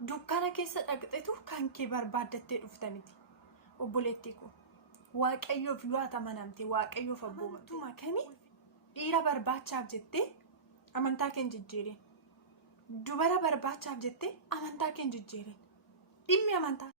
dukkana keessa dhaqxetu kan kee barbaaddattee dhufta miti obboleettii ko waaqayyoof yoo amanamte waaqayyoof abboomtu makami dhiira barbaachaaf jettee amantaa kee jijjiirin dubara barbaachaaf jettee amantaa kee jijjiirin dhimmi amantaa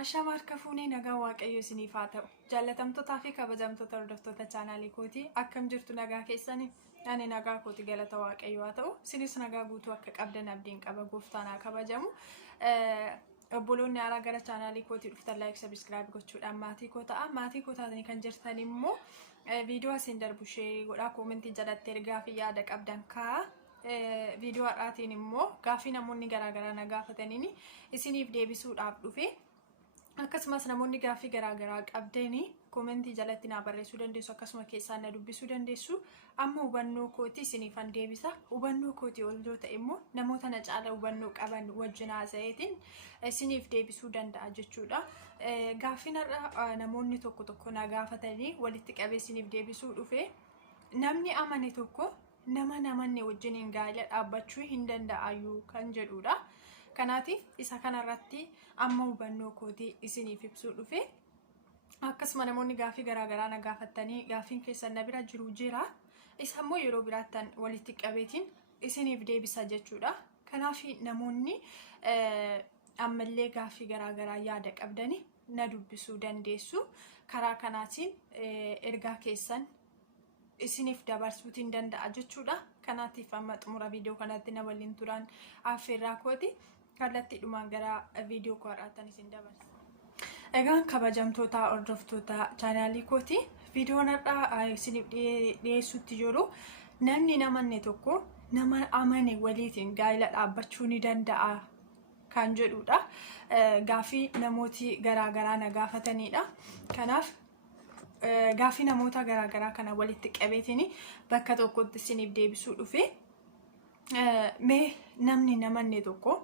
Ashama harka fuunee nagaa waaqayyo isiniif haa ta'u. Jaallatamtootaa fi kabajamtoota hordoftoota chaanaalii kooti akkam jirtu nagaa keessanii ani nagaa kooti galata waaqayyo haa ta'u. Isinis nagaa guutuu akka qabdan abdiin qaba gooftaan haa kabajamu. Obboloonni haaraa gara chaanaalii kooti dhuftan like subscribe gochuudhaan maatii koo ta'a. Maatii koo taatanii kan jirtan immoo viidiyoo asiin darbu share godhaa koomentii jalatti ergaa fi yaada qabdan kaa'aa. Viidiyoo har'aatiin immoo gaaffii namoonni garaagaraa na gaafataniin isiniif deebisuudhaaf dhufe. Akkasumas namoonni gaaffii garaagaraa qabdanii koomentii jalatti na barreessuu dandeessu akkasuma keessaan na dubbisuu dandeessu amma hubannoo kooti isiniifan deebisa hubannoo kooti ol yoo ta'e immoo namoota na caala hubannoo qaban wajjin haasa'eetiin isiniif deebisuu danda'a jechuudha. Gaaffiin har'a namoonni tokko na gaafatanii walitti qabee isiniif deebisuu dhufe namni amane tokko nama namanne wajjin gaa'ela dhaabbachuu hin danda'ayyuu kan jedhudha. Kanaatiif isa kanarratti amma hubannoo kooti isiniif ibsuu dhufe akkasuma namoonni gaaffii garaagaraa na gaafatanii gaaffiin keessan na bira jira isa immoo yeroo biraattan walitti qabeetiin isiniif deebisa jechuudha. Kanaaf namoonni ammallee gaaffii garaagaraa yaada qabdanii na dubbisuu dandeessu karaa kanaatiin ergaa keessan isiniif dabarsuutiin danda'a jechuudha. Kanaatiif amma xumura viidiyoo kanatti na waliin turan affeerraa kooti. Kallattiidhumaan gara viidiyoo koo har'aatan isin dabarsa. Egaan kabajamtoota hordoftoota chaanaalii kooti viidiyoon har'aa isiniif dhiyeessutti jiru namni namanne tokko nama amane waliitiin gaa'ela dhaabbachuu ni danda'a kan jedhudha. Gaaffii namooti garaagaraa na gaafatanidha. Kanaaf gaaffii namoota garaagaraa kana walitti qabeetiin bakka tokkotti isiniif deebisuu dhufe mee namni namanne tokko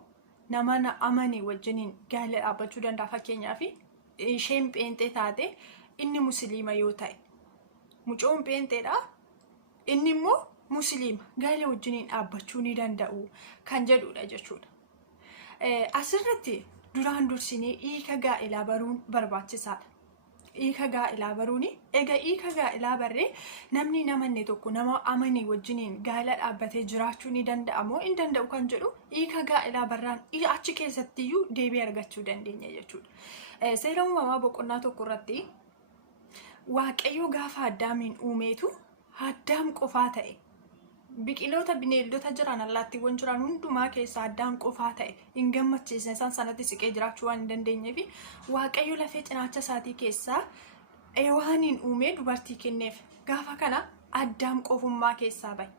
nama amane wajjiniin gaa'ela dhaabbachuu danda'a. Fakkeenyaaf isheen pheenxee taate inni musliima yoo ta'e mucoon pheenxeedha inni immoo musliima gaa'ela wajjiniin dhaabbachuu ni danda'u kan jedhudha jechuudha. Asirratti duraan dursinee hiika gaa'elaa baruun barbaachisaadha. Hiika gaa'elaa baruuni egaa hiika gaa'elaa barree namni namanne tokko nama amane wajjiniin gaa'ela dhaabbatee jiraachuu ni danda'amoo hin danda'u kan jedhu hiika gaa'elaa barraan achi keessattiyyuu deebii argachuu dandeenya jechuudha. Seera uumamaa boqonnaa tokko irratti waaqayyo gaafa addaamiin uumeetu addaam qofaa ta'e biqiloota bineeldota jiran allaattiiwwan jiran hundumaa keessaa addaam qofaa ta'e hin gammachiisne sanatti siqee jiraachuu waan hin dandeenyeef waaqayyo lafee cinaacha isaatii keessaa eewaaniin uumee dubartii kenneef gaafa kana addaam qofummaa keessaa bahe.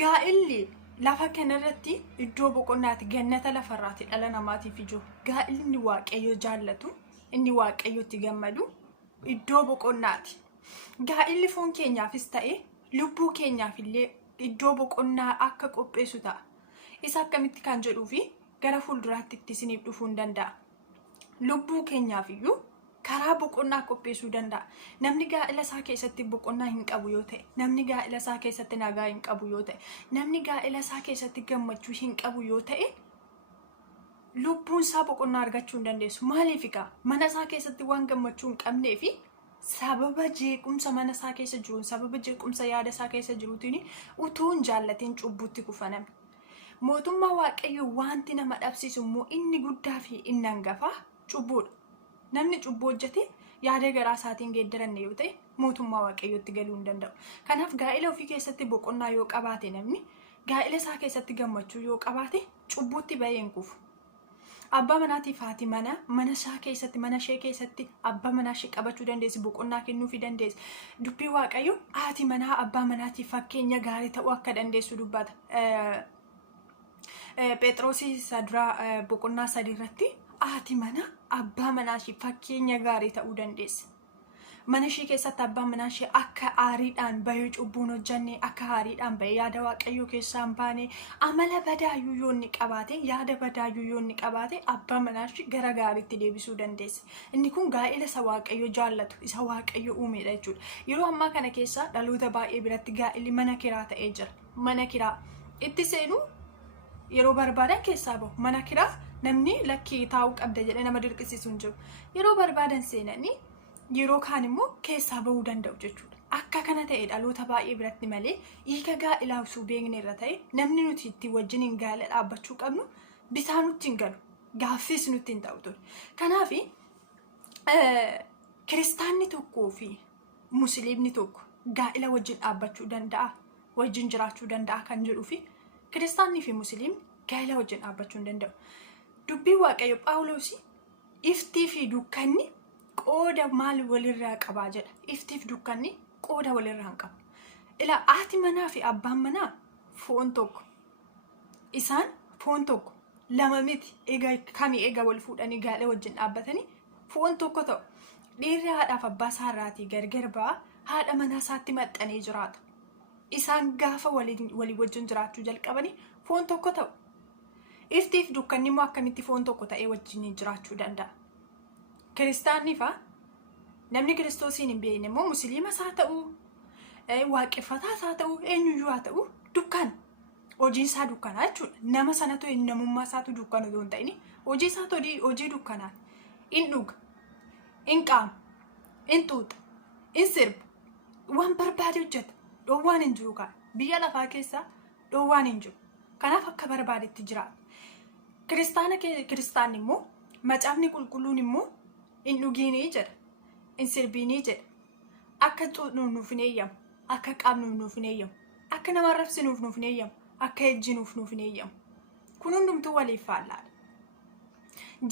Gaa'illi lafa kanarratti iddoo boqonnaati gannata lafarraati dhala namaatiif ijoo gaa'illi waaqayyo jaallatu inni waaqayyotti gammadu iddoo boqonnaati. Gaa'illi foon keenyaafis ta'e lubbuu keenyaaf illee iddoo boqonnaa akka qopheessu ta'a. Isa akkamitti kan jedhuu fi gara fuulduraatti isiniif dhufuu hin danda'a. Lubbuu keenyaaf iyyuu karaa boqonnaa qopheessuu danda'a. Namni gaa'ela isaa keessatti boqonnaa hin qabu yoo ta'e, namni gaa'ela isaa keessatti nagaa hin qabu yoo ta'e, namni gaa'ela isaa keessatti gammachuu hin qabu yoo ta'e, lubbuun isaa boqonnaa argachuu hin dandeessu. Maaliif egaa mana isaa keessatti waan gammachuu hin qabnee fi sababa jeequmsa mana isaa keessa jiruun sababa jeequmsa yaada isaa keessa jiruutiin utuu hin jaallatiin cubbutti kufaname. Mootummaa waaqayyoo wanti nama dhabsiisu immoo inni guddaa fi inni hangafaa cubbuudha. Namni cubbuu hojjete yaada garaa isaatiin geeddaranne yoo ta'e mootummaa waaqayyootti galuu hin danda'u. Kanaaf gaa'ela ofii keessatti boqonnaa yoo qabaate namni gaa'ela isaa keessatti gammachuu yoo qabaate cubbuutti bahee hin kufu. Abbaa manaatiif haati mana isaa keessatti mana ishee keessatti abbaa manaa ishee qabachuu dandeessi boqonnaa kennuufii dandeessi. Dubbii waaqayyo haati manaa abbaa manaatiif fakkeenya gaarii ta'uu akka dandeessu dubbata. Phexroosii saduraa boqonnaa 3 irratti haati manaa abbaa manaa ishee fakkeenya gaarii ta'uu dandeessi. mana ishee keessatti abbaan manaa ishee akka aariidhaan bahee cubbuun hojjenne akka aariidhaan bahee yaada waaqayyoo keessaa hin baane amala badaayyuu yoo inni qabaate yaada badaayyuu yoo inni qabaate abbaan manaa ishee gara gaariitti deebisuu dandeesse. Inni kun gaa'ela isa waaqayyo jaallatu isa waaqayyo uumedha jechuudha. Yeroo ammaa kana keessa dhaloota baay'ee biratti gaa'elli mana kiraa ta'ee jira. Mana kiraa itti seenu yeroo barbaadan keessaa bahu. Mana kiraa namni lakkii taa'uu qabda jedhee nama dirqisiisu hin jiru. Yeroo barbaadan seenanii yeroo kaan immoo keessaa bahuu danda'u jechuudha. Akka kana ta'e dhaloota baay'ee biratti malee hiika gaa'elaa osoo beekne irra ta'e namni nuti itti wajjiniin gaa'ela dhaabbachuu qabnu bitaa nutti hin galu. Gaaffiis nutti hin ta'u ture. Kanaaf kiristaanni tokkoo fi musliimni tokko gaa'ela wajjin dhaabbachuu danda'a, wajjin jiraachuu danda'a kan jedhuu fi kiristaannii fi musliimni gaa'ela wajjin dhaabbachuu hin danda'u. Dubbii waaqayyo Phaawulos iftii fi dukkanni qooda maal walirraa qabaa jedha. Iftii fi dukkanni qooda walirraa hin qabu. Ilaa haati manaa fi abbaan manaa foon tokko. Isaan foon tokko lama miti eega wal fuudhanii gaa'ela wajjin dhaabbatanii foon tokko ta'u. Dhiirri haadhaaf abbaa isaarraatii gargar ba'a haadha manaa isaatti maxxanee jiraata. Isaan gaafa walii wajjin jiraachuu jalqabanii foon tokko ta'u. Iftiif dukkanni immoo akkamitti foon tokko ta'ee wajjin jiraachuu danda'a? Kiristaanni faa namni kiristoosiin hin beekne immoo musliimas haa ta'u, waaqeffataas haa ta'u, eenyuyyuu haa ta'u dukkan. Hojiin isaa dukkanaa jechuudha. Nama sanatu namummaa isaatu dukkanu osoo hin ta'in hojii isaatu hojii dukkanaa. In dhuga, in qaama, in xuuxa, in sirba, waan barbaade hojjeta. Dhoowwaan hin jiru kaan. Biyya lafaa keessaa dhoowwaan hin jiru. Kanaaf akka barbaadetti jiraata. Kiristaanni immoo macaafni qulqulluun immoo in dhugiinii jedha, in sirbiinii jedha. Akka xuuxnuuf nuuf hin eeyyamu, akka qaabnuuf nuuf hin eeyyamu, akka nama arrabsinuuf nuuf hin eeyyamu, akka ejjinuuf nuuf hin eeyyamu. Kun hundumtuu waliif faallaadha.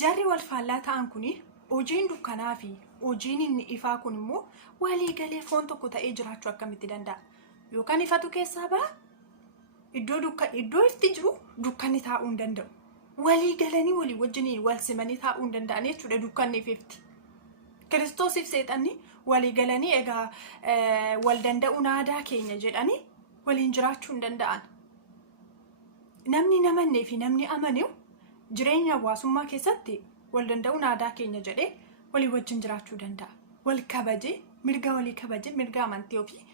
Jarri wal faallaa ta'an kuni hojiin dukkanaa fi hojiin inni ifaa kun immoo walii galee foon tokko ta'ee jiraachuu akkamitti danda'a? Yookaan ifatu keessaa ba'a? Iddoo ifti jiru dukkanni taa'uu hin danda'u. Walii galanii walii wajjin wal simanii taa'uu hin danda'an jechuudha dukkanni fi ifti. Kiristoosiif seexanni walii galanii egaa wal danda'uun aadaa keenya jedhanii waliin jiraachuu hin danda'an. Namni namannee fi namni amanu jireenya hawaasummaa keessatti wal danda'uun aadaa keenya jedhee walii wajjin jiraachuu danda'a. Wal kabajee mirga walii kabajee mirga amantii ofii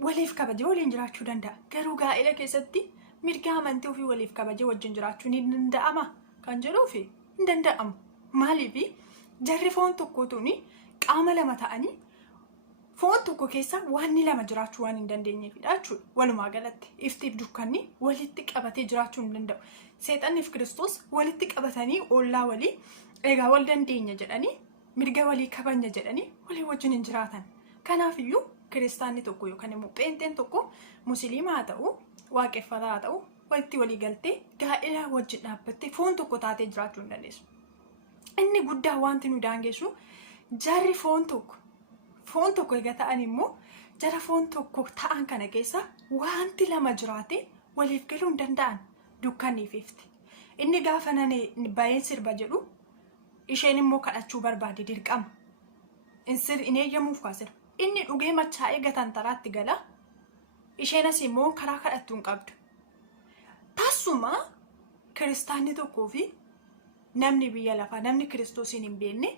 waliif kabajee waliin jiraachuu danda'a. Garuu gaa'ela keessatti mirga amantii ofii waliif kabajee wajjin jiraachuu ni danda'ama kan jedhuufi hin danda'amu. Maaliif jarri foon tokkotuuni qaama lama ta'anii foon tokko keessa waan lama jiraachuu waan hin dandeenyeefidha jechuudha. Walumaa galatti iftiif dukkanni walitti qabatee jiraachuu hin danda'u. Seexanniif Kiristoos walitti qabatanii ollaa walii egaa wal dandeenya jedhanii mirga walii kabajna jedhanii walii wajjin hin jiraatan. Kanaafiyyuu kiristaanni tokko yookaan immoo pheenxeen tokko musliimaa haa ta'u, waaqeffataa haa ta'u, walitti walii galtee gaa'ela wajjin dhaabbattee foon tokko taatee jiraachuu hin dandeessu. Inni guddaa wanti nu daangessu jarri foon tokko egaa ta'an immoo jara foon tokko ta'an kana keessa wanti lama jiraate waliif galuu hin danda'an dukkanni fi ifti. Inni gaafa baheen sirba jedhu isheen immoo kadhachuu barbaade dirqama. In eeyyamuuf kaasira. Inni dhugee machaa'ee gatantaraatti gala. Isheenas immoo karaa kadhattuu hin qabdu. Tasuma kiristaanni tokkoo fi namni biyya lafaa namni kiristoosiin hin beekne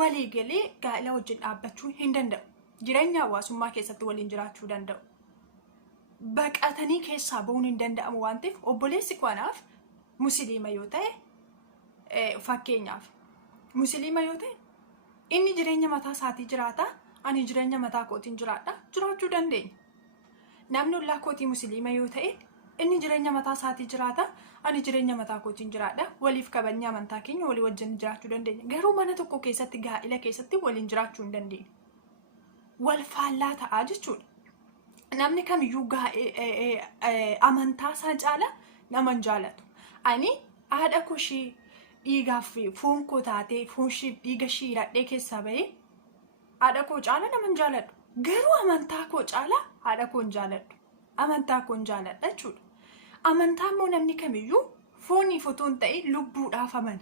walii galee gaa'ela wajjin dhaabbachuu hin danda'u. Jireenya hawaasummaa keessatti waliin jiraachuu danda'u. Baqatanii keessaa bahuun hin danda'amu waan ta'eef obboleessi kanaaf musliima yoo ta'e fakkeenyaaf musliima yoo ta'e inni jireenya mataa isaatii jiraata, ani jireenya mataa kootiin jiraadha, jiraachuu dandeenya. Namni ollaa kootii musliima yoo ta'e inni jireenya mataa isaatii jiraata, ani jireenya mataa kootiin jiraadha, waliif kabajnee amantaa keenya walii wajjin jiraachuu dandeenya. Garuu mana tokko keessatti gaa'ela keessatti waliin jiraachuu hin dandeenya. Wal faallaa ta'aa jechuudha. Namni kamiyyuu amantaa isaa caala nama hin jaalatu. Ani haadha koshii dhiigaaf foon koo taatee foon dhiiga shiiradhee keessaa bahee haadha koo caala nama hin jaaladhu. Garuu amantaa koo caala haadha koo hin jaaladhu. Amantaa koo hin jaaladha jechuudha. Amantaa immoo namni kamiyyuu fooniif otoo hin ta'in lubbuudhaaf amana.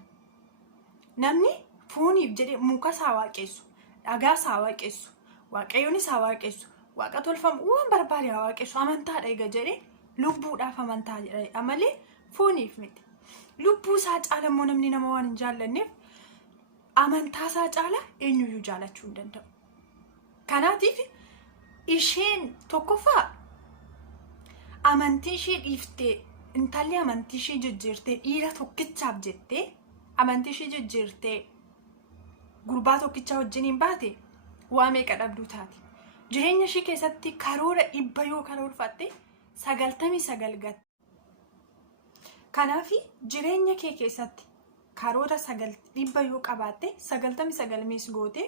Namni fooniif jedhee muka isaa waaqessu, dhagaa isaa waaqessu, waaqayyoon isaa waaqessu waaqa tolfamu waan barbaade waaqessu amantaadha eega jedhee lubbuudhaaf amantaa jedha malee fooniif miti. Lubbuu isaa caala immoo namni nama waan hin jaallanneef amantaa isaa caala eenyuyyuu jaalachuu hin danda'u. Kanaatiif isheen tokkoffaa amantii ishee dhiiftee intalli amantii ishee jijjiirtee dhiira tokkichaaf jettee amantii ishee jijjiirtee gurbaa tokkicha wajjiniin baate waa meeqa dhabduu taati. Jireenya ishee keessatti karoora 100 yoo karoorfatte 99 gatte. Kanaaf jireenya kee keessatti karoora 100 yoo qabaatte 99 miis goote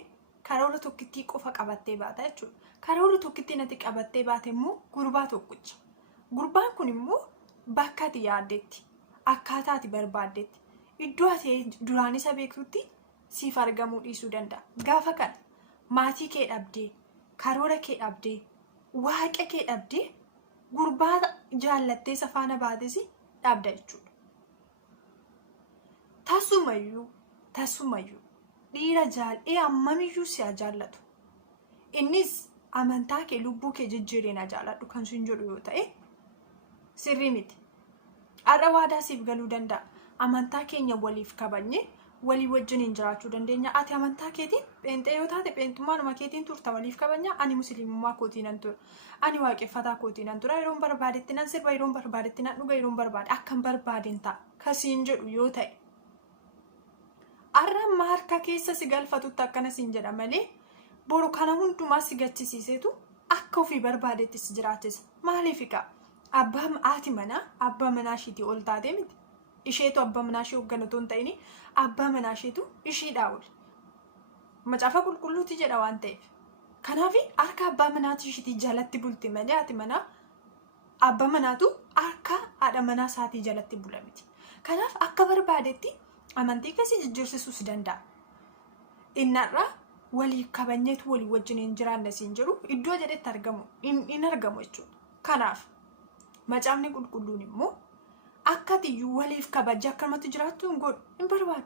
karoora tokkittii qofa qabattee baata jechuudha. Karoora tokkittii natti qabattee baate immoo gurbaa tokkicha. Gurbaan kun immoo bakka ati yaaddetti akkaataa ati barbaaddetti iddoo ati duraan isa beektutti siif argamuu dhiisuu danda'a. Gaafa kana maatii kee dhabdee karoora kee dhabdee waaqa kee dhabdee gurbaa jaallattee isa faana baates dhabda jechuudha. Tasumayyuu dhiira jaal'ee ammamiyyuu si jaallatu innis amantaa kee lubbuu kee jijjiiree na jaalladhu kan sun jedhu yoo ta'e sirrii miti. Har'a waadaa siif galuu danda'a. Amantaa keenya waliif kabajne walii wajjiniin jiraachuu dandeenya. Ati amantaa keetiin pheenxee yoo taate pheenxummaanuma keetiin turta waliif kabajna. Ani musliimummaa kootiin nan tura. Ani waaqeffataa kootiin nan tura. Yeroon barbaadetti nan sirba, yeroon barbaadetti nan dhuga, yeroon barbaade akkan barbaadeen ta'a. Kasiin jedhu yoo ta'e har'a amma harka keessa si galfatutti akkana siin jedha malee boru kana hundumaa si gachisiiseetu akka ofii barbaadetti si jiraachisa. Maaliif egaa haati manaa abbaa manaa isheetii ol taatee miti. Isheetu abbaa manaa ishee hoogganatu hin ta'ini abbaa manaa isheetu isheedhaa ol. Macaafa qulqulluuti jedha waan ta'eef. Kanaaf harka abbaa manaatii isheetii jalatti bulti malee haati manaa abbaa manaatu harka haadha manaa isaatii jalatti bula miti. Kanaaf akka barbaadetti amantii keessi jijjiirsisuu si danda'a. Innarraa walii kabajneetu walii wajjin hin jiraanne siin jedhu iddoo jedhetti argamu hin argamu jechuudha. Kanaaf macaafni qulqulluun immoo akka tiyyuu waliif kabaja akkamatti jiraattu hin barbaadu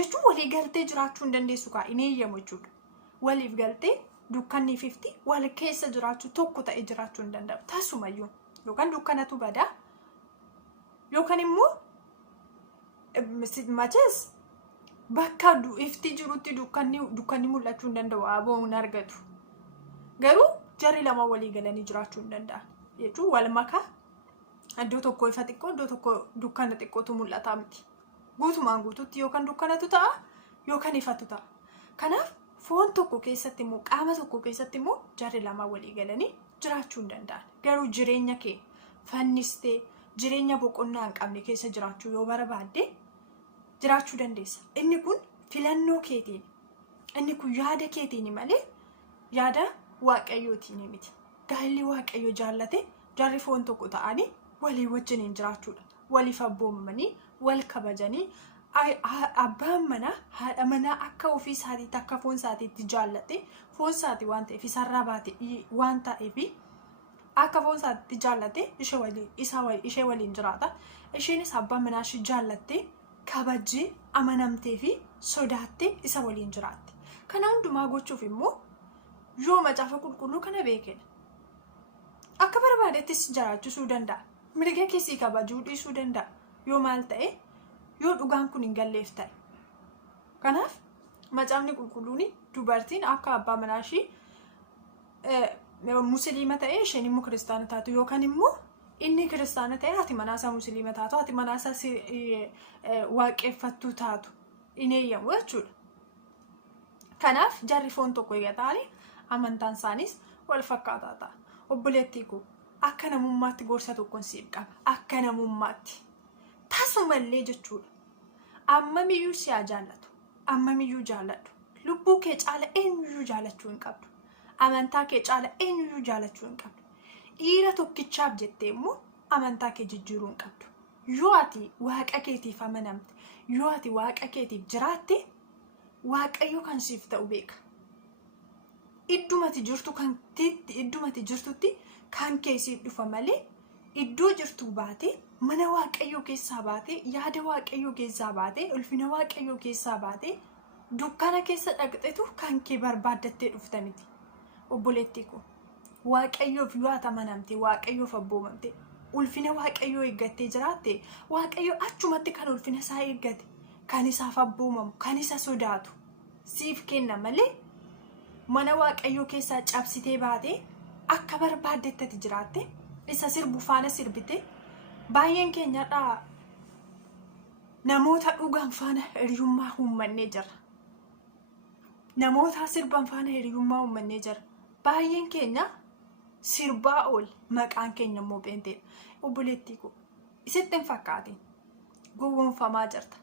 jechuun walii galtee jiraachuu hin dandeessu kaa hin eeyyamu jechuudha. Waliif galtee dukkanni fifti wal keessa jiraachuu tokko ta'e jiraachuu hin danda'u. Tasumayyuu yookaan dukkanatu badaa yookaan immoo machees bakka ifti jirutti dukkanni mul'achuu hin danda'u. Aboo hin argatu. Garuu jarri lama walii galanii jiraachuu hin danda'an jechuun wal makaa iddoo tokko ifa xiqqoo iddoo tokko dukkana xiqqootu mul'ata miti. Guutumaan guututti yookaan dukkanatu ta'a yookaan ifatu ta'a. Kanaaf foon tokko keessatti immoo qaama tokko keessatti immoo jarri lama walii galanii jiraachuu hin danda'an. Garuu jireenya kee fannistee jireenya boqonnaa hin qabne keessa jiraachuu yoo barbaadde jiraachuu dandeessa. Inni kun filannoo keetiin, inni kun yaada keetiin malee yaada waaqayyootiin miti. Gaalli waaqayyo jaallate jarri foon tokko ta'anii walii wajjiniin jiraachuudha. Waliif abboomamanii wal kabajanii abbaan manaa haadha manaa akka ofii isaatiitti akka foon isaatiitti jaallate foon isaatii waan ta'eef isarraa baate waan ta'eef akka foon isaatiitti jaallate ishee waliin jiraata. Isheenis abbaa manaa ishee jaallattee kabajjee amanamtee fi sodaattee isa waliin jiraatte. Kana hundumaa gochuuf immoo yoo macaafa qulqulluu kana beekne akka barbaadettis jiraachisuu danda'a. Mirga keessii kabajuu dhiisuu danda'a. Yoo maal ta'e yoo dhugaan kun hin galleef ta'e. Kanaaf macaafni qulqulluun dubartiin akka abbaa manaa ishee musliima ta'e isheen immoo kiristaana taatu yookaan immoo inni kiristaana ta'e haati manaa isaa musliima taatu haati manaa isaa waaqeffattuu taatu hin eeyyamu jechuudha. Kanaaf jarri foon tokko eega ta'anii amantaan isaaniis wal fakkaataa ta'a. Obboleettii koo akka namummaatti gorsa tokkoon siif qaba. Akka namummaatti tasumallee jechuudha. Ammamiyyuu si haa jaallatu. Ammamiyyuu jaalladhu. Lubbuu kee caala eenyuyyuu jaallachuu hin qabdu. Amantaa kee caala eenyuyyuu jaallachuu hin qabdu. Dhiira tokkichaaf jettee immoo amantaa kee jijjiiruu hin qabdu. Yoo ati waaqa keetiif amanamte, yoo ati waaqa keetiif jiraatte, waaqayyo kan siif ta'u beeka. Iddumati jirtutti kan keessi dhufa malee iddoo jirtuu baate mana waaqayyo keessaa baate yaada waaqayyo keessaa baate ulfina waaqayyo keessaa baate dukkana keessa dhaqxetu kan kee barbaaddattee dhufta miti. obboleettii ko waaqayyoof yoo amanamte waaqayyoof abboomamte ulfina waaqayyoo eeggattee jiraatte waaqayyo achumatti kan ulfina isaa eeggate kan isaaf abboomamu kan isa sodaatu siif kenna malee mana waaqayyoo keessaa cabsitee baatee akka barbaaddetti jiraatte isa sirbu faana sirbite baay'een keenyadhaa namoota dhugaan faana hiriyummaa uummannee jira. Namoota sirban faana hiriyummaa uummannee jira. Baay'een keenya sirbaa ol maqaan keenya immoo beentedha. Obboleettii ko isitti hin fakkaatin gowwoomfamaa jirta.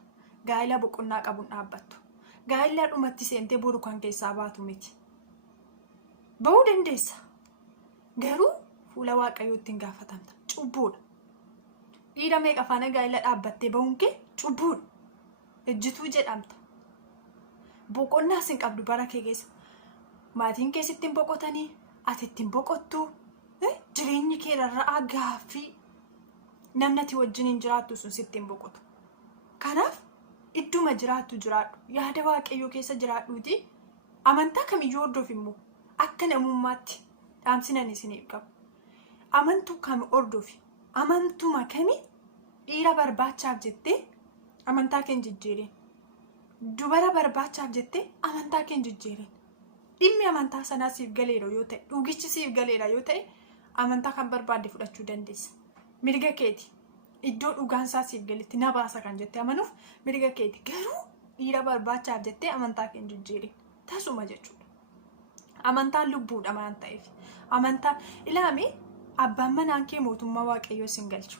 Gaa'ila boqonnaa qabuun dhaabbattu. Gaa'ila dhumatti seentee boru kan keessaa baatu miti. Ba'uu dandeessa. Garuu fuula waaqayyootti hin gaafatamta. Cubbuudha. Dhiira meeqa faana gaa'ila dhaabbattee ba'uun kee cubbuudha. Ejjituu jedhamta. Boqonnaas hin qabdu bara kee keessa. Maatiin kee sittiin boqotanii ati ittiin boqottu jireenyi kee rarra'aa gaaffii namni ati wajjin hin jiraattu sun sittiin boqotu. Kanaaf idduma jiraattu jiraadhu. Yaada waaqayyoo keessa jiraadhuuti. Amantaa kamiyyuu hordofi immoo akka namummaatti dhaamsinan isiniif qabu. Amantuu kam hordofi? Amantuma kami dhiira barbaachaaf jettee amantaa kee hin jijjiirin. Dubara barbaachaaf jettee amantaa kee hin jijjiirin. Dhimmi amantaa sanaa siif galeera yoo ta'e, dhugichi siif galeera yoo ta'e, amantaa kan barbaadde fudhachuu dandeessa. Mirga keeti. Iddoo dhugaan isaa siif galetti na baasa kan jettee amanuuf mirga keeti. Garuu dhiira barbaachaaf jettee amantaa kee hin jijjiirin. Tasuma jechuudha. Amantaan lubbuudha waan ta'eef. Amantaan ilaami abbaan manaan kee mootummaa waaqayyoo sin galchu.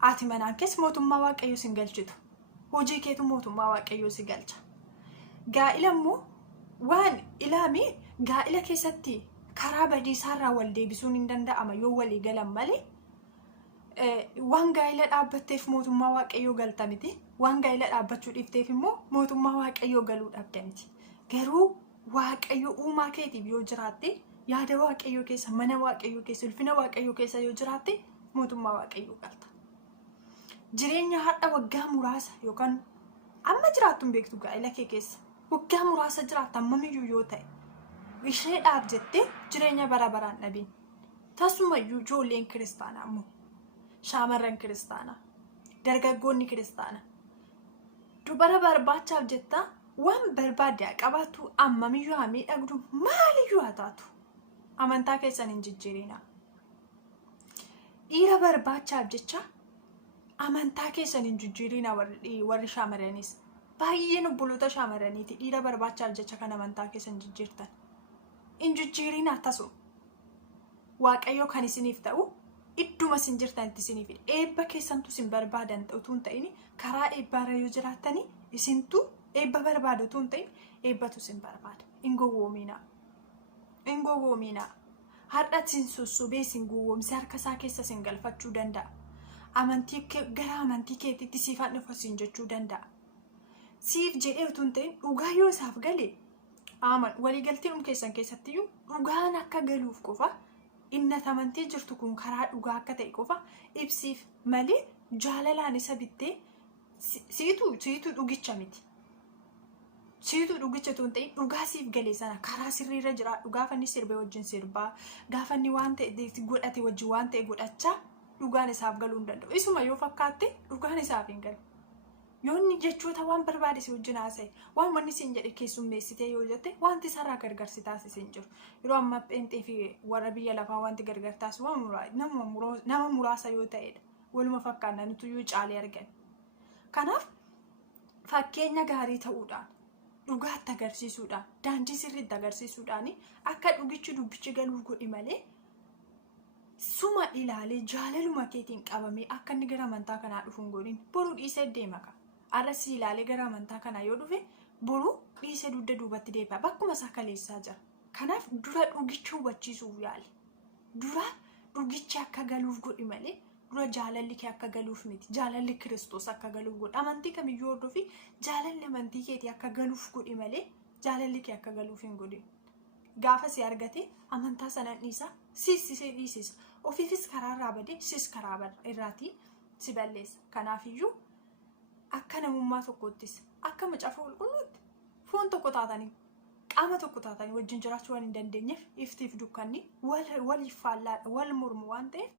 Ati manaan kees mootummaa waaqayyoo sin galchitu. Hojii keetu mootummaa waaqayyoo si galcha. Gaa'ila immoo waan ilaami gaa'ila keessatti karaa badiisaarraa wal deebisuun hin danda'ama yoo walii galan malee waan gaa'ila dhaabbatteef mootummaa waaqayyoo galta miti. Waan gaa'ila dhaabbachuu dhiifteef immoo mootummaa waaqayyoo galuu dhabda miti. Garuu waaqayyo uumaa keetiif yoo jiraatte yaada waaqayyoo keessa mana waaqayyoo keessa ulfina waaqayyoo keessa yoo jiraatte mootummaa waaqayyoo galta. Jireenya har'a waggaa muraasa yookaan amma jiraattu hin beektu gaa'ila kee keessa waggaa muraasa jiraatta ammamiyyuu yoo ta'e isheedhaaf jettee jireenya bara baraan dhabiin. Tasumayyuu ijoolleen kiristaanaa immoo shaamarran kiristaanaa dargaggoonni kiristaanaa dubara barbaachaaf jettaa waan barbaadde qabaattu ammamiyyuu haa miidhagdu maaliyyuu haa taatu amantaa keessan hin jijjiirina. Dhiira barbaachaaf jecha amantaa keessan hin jijjiirina warri shaamarranis baay'een obboloota shaamarraniiti dhiira barbaachaaf jecha kan amantaa keessan jijjiirtan. Hin jijjiirina tasuma. Waaqayyo kan isiniif ta'u idduma isin jirtanitti isiniif eebba keessantu isin barbaadan utuu hin ta'in karaa eebbaarra yoo jiraattanii isintu eebba barbaadu utuu hin ta'in eebbatu isin barbaada. Hin gowwoominaa. Hin gowwoominaa. Har'a isin sosobee isin gowwoomsee harka isaa keessa isin galfachuu danda'a. Amantii gara amantii keetiitti siifan dhufa isin jechuu danda'a. Siif jedhee utuu hin ta'in dhugaa yoo isaaf galee waliigalteen keessan keessattiyyuu dhugaan akka galuuf qofa inni amantii jirtu kun karaa dhugaa akka ta'e qofa ibsiif malee jaalalaan isa bittee siitu dhugicha miti. Siitu dhugicha utuu hin ta'in dhugaa siif galee sana karaa sirriirra jiraadhu gaafa inni sirbee wajjin sirbaa gaafa inni waan ta'e godhate wajjin waan ta'e godhachaa dhugaan isaaf galuu hin danda'u. Isuma yoo fakkaatte dhugaan isaaf hin galu. Yoo inni jechoota waan barbaade si wajjin haasa'e waan wanni siin jedhe keessummeessitee yoo jette wanti sarara gargarsi taasisee jiru. Yeroo amma pheenxee fi warra biyya lafaa wanti gargar taasisu nama muraasa yoo ta'edha. Waluma fakkaannaa nuti yoo caalee argan. Kanaaf fakkeenya gaarii ta'uudhaan dhugaatti agarsiisuudhaan daandii sirriitti agarsiisuudhaan akka dhugichi dubbichi galuuf godhi malee suma ilaalee jaalaluma keetiin qabamee akka inni gara amantaa kanaa dhufuun godhin boruu dhiisee deema qaba. Arras ilaalee gara amantaa kanaa yoo dhufe boruu dhiisee dugda duubatti deebi'a bakkuma isaa kaleessaa jira. Kanaaf dura dhugicha hubachiisuuf yaali. Dura dhugichi akka galuuf godhi malee dura jaalalli kee akka galuuf miti. Jaalalli Kiristoos akka galuuf godhi. Amantii kamiyyuu hordofi jaalalli amantii keetii akka galuuf godhi malee jaalalli kee akka galuuf hin godhin. Gaafa si argate amantaa sana dhiisa siisisee dhiisisa. Ofiifis karaarraa badee sis karaa irraatii si balleessa. Kanaafiyyuu akka namummaa tokkottis akka macaafa qulqulluutti foon tokko taatanii qaama tokko taatanii wajjin jiraachuu waan hin dandeenyeef iftiif dukkanni waliif faallaa wal mormu waan ta'eef